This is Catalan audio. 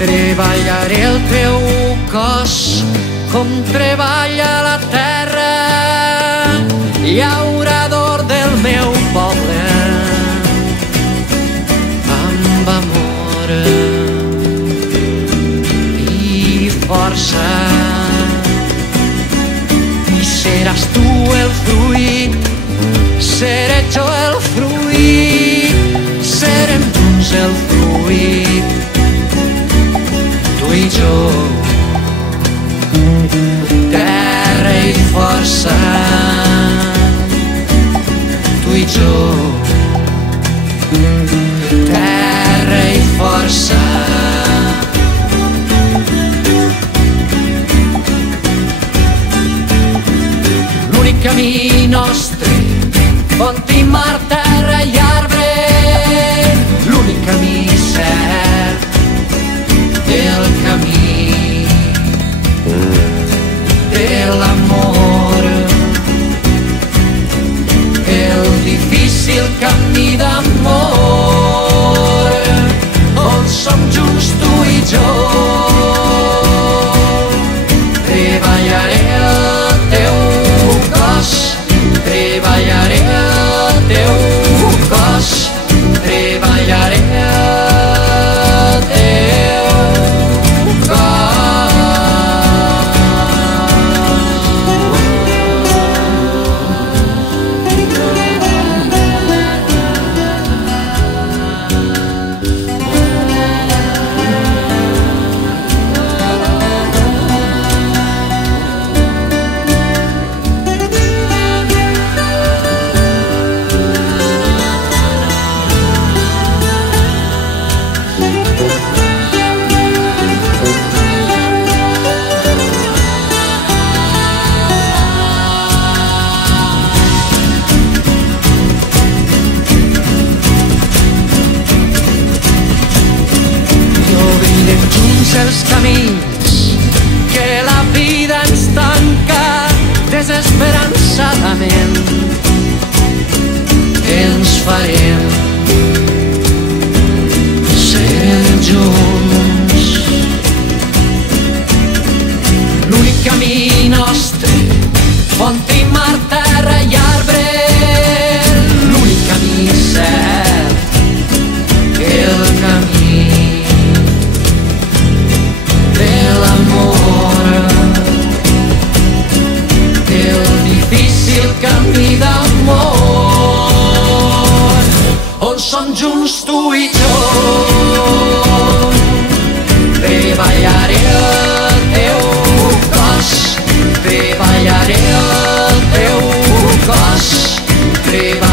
Treballaré el teu cos com treballa la terra. Llaurador del meu poble, amb amor i força. I seràs tu el fruit, seré jo el fruit, serem junts el fruit, tu i jo. Terra i força, tu i jo. Terra i força. L'únic camí nostre, font i mar, terra i arbre, l'únic camí cert, el camí de l'amor, el difícil camí d'amor, on som junts tu i jo. Treballaré el teu cos, treballaré el teu cos, treballaré el teu els camins que la vida ens tanca desesperançadament. Ens farem, serem junts. L'únic camí nostre, font i mar, terra i arbre, l'únic camí cert, el camí de l'amor, el difícil camí d'amor, on som junts tu i jo. Treballaré el teu cos, treballaré el teu cos, treballaré